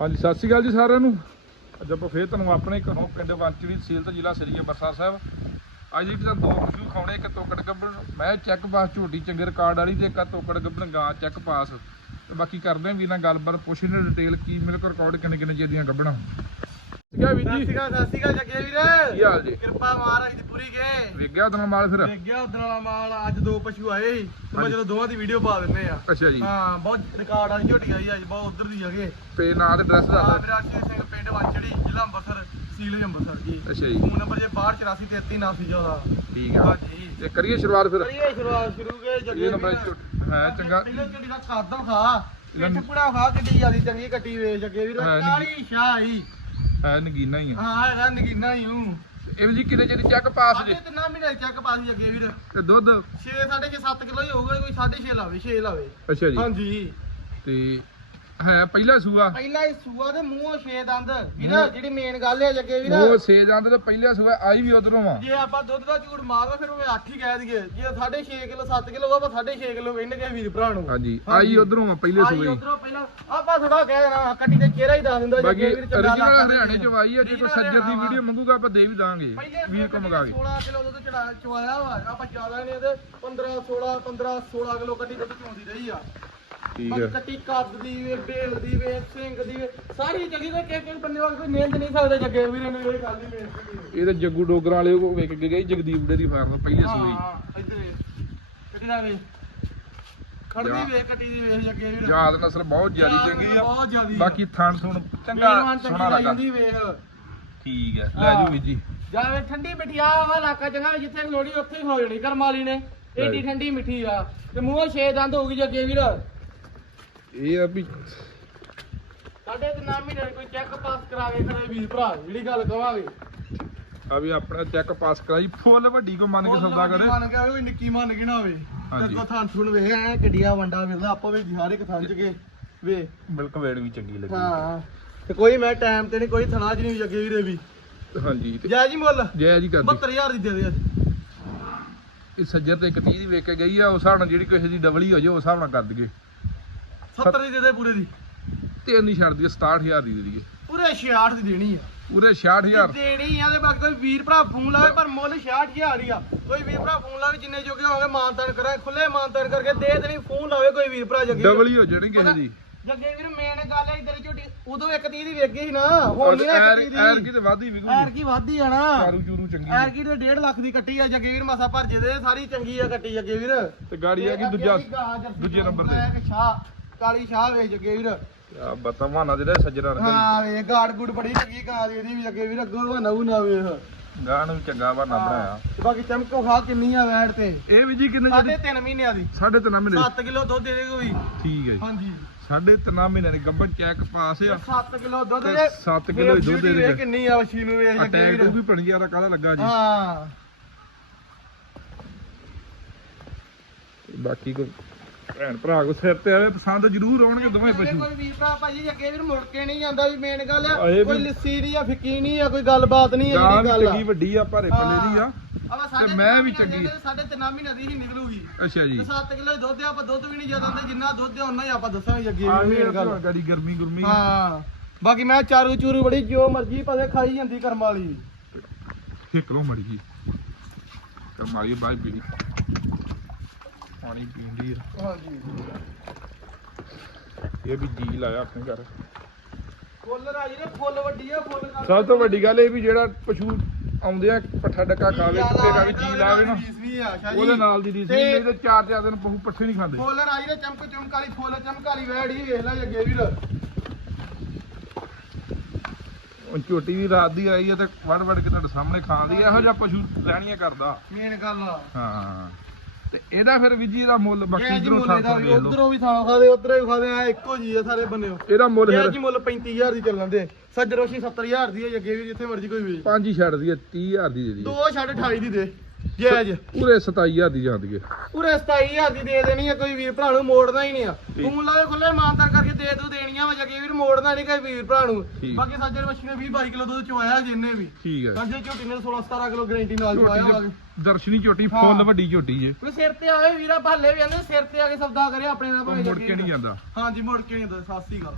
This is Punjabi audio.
ਹਾਂਜੀ, ਸਤਿ ਸ਼੍ਰੀ ਅਕਾਲ ਜੀ ਸਾਰਿਆਂ ਨੂੰ। ਅੱਜ ਆਪਾਂ ਫੇਰ ਤੁਹਾਨੂੰ ਆਪਣੇ ਘਰੋਂ ਪਿੰਡ ਵਾਂਚੜੀ ਤਹਿਸੀਲ ਤੇ ਜ਼ਿਲ੍ਹਾ ਸ੍ਰੀ ਅੰਮ੍ਰਿਤਸਰ ਸਾਹਿਬ। ਅੱਜ ਇੱਕ ਤਾਂ ਦੋ ਪਸ਼ੂ ਖਾਉਣੇ, ਇੱਕ ਤੋਕੜ ਗੱਬਣ। ਮੈਂ ਚੈੱਕ ਪਾਸ ਝੋਟੀ ਚੰਗੇ ਰਿਕਾਰਡ ਵਾਲੀ ਤੇ ਇੱਕ ਆਹ ਤੋਕੜ ਗੱਬਣ ਗਾਂ ਚੈੱਕ ਪਾਸ ਤੇ ਬਾਕੀ ਕਰਦੇ ਵੀ ਨਾ ਗੱਲਬਾਤ ਪੁੱਛਣੇ ਡਿਟੇਲ ਕੀ ਮੇਰੇ ਮਿਲਕ ਰਿਕਾਰਡ ਕਿੰਨੇ ਕਿੰਨੇ ਚੀਜ਼ ਦੀਆਂ ਗੱਬਣਾ। ਠੀਕ ਹੈ ਵੀ ਸਤਿ ਜੀ ਸ਼੍ਰੀ ਅਕਾਲ ਸਤਿ ਸ਼੍ਰੀ ਅਕਾਲ ਜੱਗੇ ਕੀ ਵੀਰ ਹਾਲ ਜੀ? ਕਿਰਪਾ ਮਹਾਰਾਜ ਦੀ ਪੂਰੀ ਗਏ ਵੇਖ ਗਿਆ ਤੁਹਾਨੂੰ ਮਾਲ ਫਿਰ? ਦੇਖ ਗਿਆ ਉਧਰ ਵਾਲਾ ਮਾਲ ਅੱਜ ਦੋ ਪਸ਼ੂ ਆਏ ਸੀ। ਤੇ ਮੈਂ ਚਲੋ ਦੋਵਾਂ ਦੀ ਵੀਡੀਓ ਪਾ ਦਿੰਨੇ ਆ। ਅੱਛਾ ਜੀ। ਹਾਂ ਬਹੁਤ ਰਿਕਾਰਡ ਵਾਲੀ ਝੋਟੀ ਆਈ ਅੱਜ ਬਹੁਤ ਉਧਰ ਦੀ ਹੈਗੇ ਤੇ ਨਾਂ ਤੇ ਐਡਰੈਸ ਆ ਦੱਸ ਮੇਰਾ ਅਸ਼ੀਸ਼ ਸਿੰਘ ਪਿੰਡ ਵਾਂਚੜੀ ਜ਼ਿਲ੍ਹਾ ਅੰਮ੍ਰਿਤਸਰ ਤਹਿਸੀਲ ਅੰਮ੍ਰਿਤਸਰ ਜੀ। ਅੱਛਾ ਜੀ। ਫੋਨ ਨੰਬਰ ਜੇ 628433 ਠੀਕ ਆ। ਹਾਂਜੀ। ਤੇ ਕਰੀਏ ਸ਼ੁਰੂਆਤ ਫਿਰ। ਕਰੀਏ ਸ਼ੁਰੂਆਤ ਸ਼ੁਰੂ ਕੇ ਜੱਗੇ ਇਹ ਨੰਬਰ ਹੈ ਚੰਗਾ। ਪਹਿਲਾਂ ਝੋਟੀ ਦਾ ਖਾਦਮ ਖਾ। ਲੰਮ- ਪਿੱਠ ਪੁੜਾ ਖਾ ਕਿੱਡੀ ਜਿਆਦੀ ਚੰਗੀ ਕੱਟੀ ਵੇ ਜੱਗੇ ਵੀਰ। ਹਾਂ, ਕਾਲੀ ਸ਼ਾਹੀ। ਹੈ ਨਗੀਨਾ ਹੀ ਆ। ਹਾਂ ਹੈਗਾ ਨਗੀਨਾ ਹੀ ਹੂੰ। ਇਹ ਵੀ ਜੀ ਕਿੰਨੇ ਚਿਰ ਚੈੱਕ ਪਾਸ ਸਾਡੇ ਜੇ? ਤੇ ਨਾ ਮਹੀਨੇ ਚੱਕ ਪਾਸ ਜੱਗੇ ਵੀਰ? ਤੇ ਦੁੱਧ? 6 6.5 7 ਕਿਲੋ ਹੀ ਹੋਊਗਾ ਕੋਈ 6.5 ਲਾਵੇ 6 ਲਾਵੇ। ਅੱਛਾ ਜੀ। ਹਾਂਜੀ। ਤੇ ਹੈ ਪਹਿਲਾ ਸੂਆ। ਪਹਿਲਾਂ ਹੀ ਸੂਆ ਦੇ ਮੂੰਹੋਂ 6 ਦੰਦ। ਵੀਰ ਜਿਹੜੀ ਮੇਨ ਗੱਲ ਹੈ ਜੱਗੇ ਵੀਰ। ਉਹ ਸੇ ਜਾਂਦੇ ਤੇ ਪਹਿਲਾ ਸੂਆ ਆਈ ਵੀ ਉਧਰੋਂ ਆ। ਜੇ ਆਪਾਂ ਦੁੱਧ ਦਾ ਝੂਠ ਮਾਰਦਾ ਫਿਰ ਉਹ 8 ਹੀ ਕਹਿ ਦਈਏ। ਜੇ 6.5 ਕਿਲੋ 7 ਕਿਲੋ ਆਪਾਂ 6.5 ਕਿਲੋ ਕਹਿੰਦੇ ਵੀਰ ਭਰਾ ਨੂੰ। ਹਾਂਜੀ। ਆਈ ਉਧਰੋਂ ਆ ਪਹਿਲੇ ਆਈ ਸੂਏ ਉਧਰੋਂ ਪਹਿਲਾਂ। ਆਪਾਂ ਥੋੜਾ ਕਹਿ ਦੇਣਾ ਕੱਟੀ ਤੇ ਚਿਹਰਾ ਹੀ ਦੱਸ ਦਿੰਦਾ ਬਾਕੀ ਜੱਗੇ ਵੀਰ ਚੰਗਾ original ਲੱਗਦਾ ਹਰਿਆਣੇ ਚ ਵਾਈ ਆ ਜੇ ਕੋਈ ਸੱਜਰ ਦੀ ਵੀਡੀਓ ਮੰਗੂਗਾ ਆਪਾਂ ਦੇ ਵੀ ਦਾਂਗੇ ਪਹਿਲੇ ਵੀਰ ਕੋ ਮੰਗਾ ਕੇ। 16 ਕਿਲੋ ਦੁੱਧ ਚੜਾ ਚਵਾਇਆ ਵਾ ਆਪਾਂ ਜ਼ਿਆਦਾ ਨਹੀਂ ਇਹਦੇ 15 16 15 16 ਕਿਲੋ ਕੱਟੀ ਦੁੱਧ ਚੋਂਦੀ ਰਹੀ ਆ। ਠੀਕ ਹੈ। ਕੱਟੀ ਕੱਦ ਦੀ ਵੇ ਬੇਲ ਦੀ ਵੇ ਸਿੰਘ ਦੀ ਵੇ ਸਾਰੀ ਚੰਗੀ ਕੋਈ ਕਿਸੇ ਕਿਸੇ ਬੰਦੇ ਵਾਂਗ ਕੋਈ ਮਿਹਨਤ ਨਹੀਂ ਸਕਦੇ ਜੱਗੇ ਵੀਰੇ ਨੇ ਇਹ ਗੱਲ ਦੀ ਮਿਹਨਤ ਇਹ ਤਾਂ ਜੱਗੂ ਡੋਗਰਾਂ ਵਾਲੇ ਕੋ ਵੇਖ ਕੇ ਗਈ ਜਗਦੀਪ ਦੇ ਦੀ ਫਾਰਮ ਪਹਿਲੇ ਸੂਏ ਹੀ। ਹਾਂ ਇੱਧਰ ਕੱਟੀ ਦਾ ਵੇ ਖੜਦੀ ਜਾ। ਵੇ ਕੱਟੀ ਦੀ ਵੇ ਜੱਗੇ ਵੀਰ। ਯਾਦ ਨਸਲ ਬਹੁਤ ਜ਼ਿਆਦੀ ਚੰਗੀ ਆ। ਬਾਕੀ ਥਣ ਥੁਣ ਚੰਗਾ ਸੋਹਣਾ ਲੱਗਾ। ਵੇਖ। ਠੀਕ ਹੈ ਲੈ ਜੂ ਵੀਰ ਜੀ। ਜਾਵੇ ਠੰਡੀ ਮਿੱਠੀ ਆ ਵਾ ਇਲਾਕਾ ਚੰਗਾ ਜਿੱਥੇ ਲੋੜੀ ਉੱਥੇ ਹੀ ਹੋ ਜਾਣੀ ਕਰਮ ਵਾਲੀ ਨੇ। ਏਡੀ ਠੰਡੀ ਮਿੱਠੀ ਆ। ਤੇ ਮੂੰਹੋਂ ਛੇ ਦੰਦ ਹੋਊਗੀ ਜੱਗੇ ਵੀਰ। ਇਹ ਆ ਵੀ ਸਾਡੇ ਤੇ ਨਾ ਮਹੀਨੇ ਕੋਈ ਚੈੱਕ ਪਾਸ ਕਰਾ ਕੇ ਖੜੇ ਵੀਰ ਭਰਾ ਜਿਹੜੀ ਗੱਲ ਕਵਾਂਗੇ। ਆ ਵੀ ਆਪਣਾ ਚੈੱਕ ਪਾਸ ਕਰਾਈ ਫੁੱਲ ਵੱਡੀ ਕੋ ਮੰਨ ਕੇ ਸੌਦਾ ਕਰੇ। ਮੰਨ ਕੇ ਆਵੇ ਕੋਈ ਨਿੱਕੀ ਮੰਨ ਕੇ ਨਾ ਹੋਵੇ। ਹਾਂਜੀ। ਤੇ ਕੋ ਥਾਂ ਥੁਣ ਵੇ ਐ ਕਿੱਡੀਆਂ ਵੰਡਾ ਮਿਲਦਾ ਆਪੋ ਵੀ ਹਰ ਇੱਕ ਥਾਂ ਚ ਕੇ ਵੇ। ਮਿਲਕ ਵੇੜ ਵੀ ਚੰਗੀ ਲੱਗੀ। ਹਾਂ ਤੇ ਕੋਈ ਮੈਂ ਟਾਈਮ ਤੇ ਨਹੀਂ ਕੋਈ ਥਣਾ ਚ ਨਹੀਂ ਜੱਗੇ ਵੀਰੇ ਵੀ। ਹਾਂਜੀ। ਤੇ ਜੈ ਜੀ ਮੁੱਲ। ਜੈ ਜੀ ਕਰਦੀ। 72000 ਦੀ ਦੇ ਦੇ ਅੱਜ। ਇਹ ਸੱਜਰ ਤੇ ਇੱਕ 30 ਦੀ ਵੇਚ ਕੇ ਗਈ ਆ ਉਸ ਹਿਸਾਬ ਨਾਲ ਜਿਹੜੀ ਕਿਸੇ ਦੀ ਡਬਲ ਹੀ ਹੋ ਜਾਏ ਉਸ ਹਿਸਾਬ ਨਾਲ ਕਰ ਦਈਏ। 70 ਦੀ ਦੇ ਦੇ ਪੂਰੇ ਦੀ। ਤੇ ਨਹੀਂ ਛੱਡ ਦਈਏ 67000 ਦੀ ਦੇ ਦਈਏ। ਪੂਰੇ 66 ਦੀ ਦੇਣੀ ਆ। ਪੂਰੇ 66000 ਦੇਣੀ ਆ ਤੇ ਬਾਕੀ ਕੋਈ ਵੀਰ ਭਰਾ ਫੋਨ ਲਾਵੇ ਪਰ ਮੁੱਲ 66000 ਹੀ ਆ। ਕੋਈ ਵੀਰ ਭਰਾ ਫੋਨ ਲਾਵੇ ਜਿੰਨੇ ਜੋਗੇ ਹੋਗੇ ਮਾਨਤਾਨ ਕਰਾਂ ਖੁੱਲੇ ਮਾਨਤਾਨ ਕਰਕੇ ਦੇ ਦੇਣੀ ਫੋਨ ਲਾਵੇ ਕੋਈ ਵੀਰ ਭਰਾ ਜੱਗੇ ਡਬਲ ਹੀ ਹੋ ਜਾਣੀ ਕਿਸੇ ਦੀ। ਜੱਗੇ ਵੀਰ ਮੇਨ ਗੱਲ ਹੈ ਇਧਰ ਝੋਟੀ ਉਦੋਂ ਇੱਕ 30 ਦੀ ਵੇਖ ਗਈ ਸੀ ਨਾ ਹੁਣ ਨਹੀਂ ਐਰ ਇੱਕ 30 ਐਰ ਦੀ। ਕੀ ਤੇ ਵਾਧੀ ਵਿਕੂ ਐਰ ਕੀ ਵਾਧੀ ਆ ਨਾ। ਚਾਰੂ ਚੂਰੂ ਚੰਗੀ ਐਰ ਕੀ ਤੇ 1.5 ਲੱਖ ਦੀ ਕੱਟੀ ਆ ਜੱਗੇ ਵੀਰ ਮਸਾ ਭਰ ਜੇ ਦੇ ਸਾਰੀ ਚੰਗੀ ਆ ਕੱਟੀ ਜੱਗੇ ਵੀਰ। ਤੇ ਗਾੜੀ ਆ ਗਈ ਦੂਜਾ ਦੂਜੇ ਨੰਬਰ ਤੇ। ਤੇ ਸ਼ਾਹ। ਕਾਲੀ ਸ਼ਾਹ ਵੇਖ ਜੱਗੇ ਵੀਰ। ਆ ਬਤਮਾਨਾ ਜਿਹੜਾ ਸੱਜਰਾ ਰੰਗ ਹਾਂ ਵੇ ਗਾੜ ਗੁੜ ਬੜੀ ਚੰਗੀ ਗਾਂ ਦੀ ਇਹਦੀ ਵੀ ਅੱਗੇ ਵੀਰ ਅੱਗੋਂ ਬਹਾਨਾ ਬੁਨਾ ਵੇਖ। ਗਾਣ ਵੀ ਚੰਗਾ ਬਣਾ ਬਣਾਇਆ। ਤੇ ਬਾਕੀ ਚਮਕੋ ਖਾ ਕਿੰਨੀ ਆ ਵੈੜ ਤੇ। ਇਹ ਵੀ ਜੀ ਕਿੰਨੇ ਸਾਢੇ ਜਿਹੜੇ ਤਿੰਨ ਮਹੀਨਿਆਂ ਦੀ। ਸਾਢੇ ਤਿੰਨ ਮਹੀਨੇ 7 ਕਿਲੋ ਦੁੱਧ ਦੇ ਦੇ ਕੋਈ ਠੀਕ ਹੈ ਜੀ। ਹਾਂਜੀ। ਸਾਢੇ ਤਿੰਨ ਮਹੀਨੇ ਦੀ ਗੱਬਨ ਚੈੱਕ ਪਾਸ ਆ। 7 ਕਿਲੋ ਦੁੱਧ ਦੇ ਸੱਤ ਕਿੱਲੋ ਹੀ ਦੁੱਧ ਦੇ ਦੇ। ਕਿੰਨੀ ਆ ਵਸ਼ੀ ਨੂੰ ਵੇਖ ਅਟੈਕ ਵੀਰ। ਵੀ ਪਣੀ ਯਾਰ ਕਾਹਦਾ ਲੱਗਾ ਜੀ? ਹਾਂ। ਬਾਕੀ ਕੋਈ ਭੈਣ ਭਰਾ ਕੋ ਸਿਰ ਤੇ ਆਵੇ ਪਸੰਦ ਜ਼ਰੂਰ ਆਉਣਗੇ ਦੋਵੇਂ ਪਸ਼ੂ। ਕੋਈ ਵੀਰ ਭਰਾ ਭਾਜੀ ਅੱਗੇ ਵੀਰ ਮੁੜ ਕੇ ਨਹੀਂ ਜਾਂਦਾ ਵੀ ਮੇਨ ਗੱਲ ਆ ਵੀ- ਕੋਈ ਲੱਸੀ ਨਹੀਂ ਆ ਫਿੱਕੀ ਨਹੀਂ ਆ ਕੋਈ ਗੱਲਬਾਤ ਨਹੀਂ ਆ ਗਾਂ ਜਿਹੜੀ ਵੀ ਗੱਲ ਆ। ਚੰਗੀ ਵੱਡੀ ਆ ਭਾਰੇ ਪੱਲੇ ਦੀ ਆ। ਆਵਾ ਸਾਡੇ ਮੈਂ ਵੀ ਚੰਗੀ। ਸਾਡੇ ਤਿੰਨ ਮਹੀਨੇ ਦੀ ਹੀ ਨਿਕਲੂਗੀ। ਅੱਛਾ ਜੀ। ਤੇ 7 ਕਿਲੋ ਦੁੱਧ ਆ, ਆਪਾਂ ਦੁੱਧ ਵੀ ਨਹੀਂ ਜ਼ਿਆਦਾ ਦਿੰਦੇ ਜਿੰਨਾ ਦੁੱਧ ਆ ਉਹਨਾਂ ਹੀ ਆਪਾਂ ਦੱਸਾਂਗੇ ਅੱਗੇ ਆ ਵੀ ਮੇਨ ਗੱਲ। ਗਾੜੀ ਗਰਮੀ ਗੁਰਮੀ। ਹਾਂ। ਬਾਕੀ ਮੈਂ ਚਾਰੂ ਚੂਰੂ ਬੜੀ ਜੋ ਮਰਜ਼ੀ ਖਾਈ ਜਾਂਦੀ ਕਰਮ ਵਾਲੀ। ਹਿੱਕ ਲੋ ਮੜੀ ਜੀ। ਕਮਾਈ ਬਾਈ ਪੀੜੀ ਪਾਣੀ ਪੀਂਦੀ ਆ। ਹਾਂਜੀ। ਇਹ ਵੀ ਜੀ ਲਾਇਆ ਆਪਣੇ ਘਰ। ਫੁੱਲ ਰਾਜੀ ਨੇ ਫੁੱਲ ਵੱਡੀ ਆ ਫੁੱਲ ਕਰ ਸਭ ਤੋਂ ਵੱਡੀ ਗੱਲ ਇਹ ਵੀ ਜਿਹੜਾ ਪਸ਼ੂ ਆਉਂਦੇ ਆ ਪੱਠਾ ਡੱਕਾ ਖਾਵੇ ਕੁੱਤੇ ਦਾ ਵੀ ਜੀ ਲਾਵੇ ਨਾ। ਉਹਦੇ ਨਾਲ ਦੀ ਰੀਸ ਨਹੀਂ ਤੇ ਚਾਰ ਚਾਰ ਦਿਨ ਪਸ਼ੂ ਪੱਠੇ ਨਹੀਂ ਖਾਂਦੇ। ਫੁੱਲ ਰਾਜੀ ਨੇ ਚਮਕ ਚਮਕ ਵਾਲੀ ਫੁੱਲ ਚਮਕ ਵਾਲੀ ਵੈੜੀ ਵੇਖ ਲੈ ਅੱਗੇ ਵੀਰ। ਉਹ ਝੋਟੀ ਵੀ ਰਾਤ ਦੀ ਆਈ ਹੈ ਤੇ ਵੜ ਵੜ ਕੇ ਤੁਹਾਡੇ ਸਾਹਮਣੇ ਖਾਂਦੀ ਆ ਇਹੋ ਜਿਹਾ ਪਸ਼ੂ ਲੈਣੀਆਂ ਕਰਦਾ। ਮੇਨ ਗੱਲ ਆ। ਹਾਂ। ਤੇ ਇਹਦਾ ਫਿਰ ਵੀ ਜੀ ਇਹਦਾ ਮੁੱਲ ਬਾਕੀ ਇਧਰੋਂ ਥਾਂ ਥਾਂ ਵੀ ਵੇਖ ਲਓ। ਉਧਰੋਂ ਵੀ ਥਾਂ ਖਾਦੇ ਉਧਰੋਂ ਵੀ ਖਾਦੇ ਆ ਇੱਕੋ ਜੀ ਆ ਸਾਰੇ ਬੰਨਿਓ ਇਹਦਾ ਮੁੱਲ ਜੈ ਫਿਰ ਮੁੱਲ 35000 ਦੀ ਚੱਲਣ ਦੇ ਸੱਜਰੋਸ਼ੀ 70000 ਦੀ ਹੈ ਅੱਗੇ ਵੀ ਜਿੱਥੇ ਮਰਜ਼ੀ ਕੋਈ ਵੇਚ ਪੰਜ ਹੀ ਛੱਡ ਦਈਏ 30000 ਦੀ ਦੇ ਦਈਏ ਦੋ ਛੱਡ 28 ਦੀ ਦੇ। ਜੈਜ ਪੂਰੇ 27000 ਦੀ ਜਾਂਦੀ ਹੈ ਪੂਰੇ 27000 ਦੀ ਦੇ ਦੇਣੀ ਆ ਕੋਈ ਵੀਰ ਭਰਾ ਨੂੰ ਮੋੜਨਾ ਹੀ ਨਹੀਂ ਆ। ਫੋਨ ਲਾਵੇ ਖੁੱਲੇ ਇਮਾਨਦਾਰ ਕਰਕੇ ਦੇ ਦੂ ਦੇਣੀਆਂ ਵਾ ਜੱਗੇ ਵੀਰ ਮੋੜਨਾ ਨਹੀਂ ਕੋਈ ਵੀਰ ਭਰਾ ਨੂੰ। ਬਾਕੀ ਸੱਜਰ ਮੱਛੀ ਨੇ 20 22 ਕਿਲੋ ਦੁੱਧ ਚੁਆਇਆ ਜਿੰਨੇ ਵੀ। ਠੀਕ ਹੈ ਸਾਂਝੇ ਝੋਟੀ ਨੇ 16 17 ਕਿਲੋ ਗਾਰੰਟੀ ਨਾਲ ਚੁਆਇਆ ਵਾ ਤੇ ਦਰਸ਼ਨੀ ਝੋਟੀ। ਫੁੱਲ ਵੱਡੀ ਝੋਟੀ ਜੇ। ਕੋਈ ਸਿਰ ਤੇ ਆਵੇ ਵੀਰਾ ਭਾਲੇ ਵੀ ਆਂਦੇ ਸਿਰ ਤੇ ਆ ਕੇ ਸੌਦਾ ਕਰੇ ਆਪਣੇ ਨਾਲ ਭਾਵੇਂ ਮੁੜ ਕੇ ਨਹੀਂ। ਜਾਂਦਾ। ਹਾਂਜੀ ਮੁੜ ਕੇ ਨਹੀਂ ਜਾਂਦਾ ਸ੍ਰੀ ਅਕਾਲ।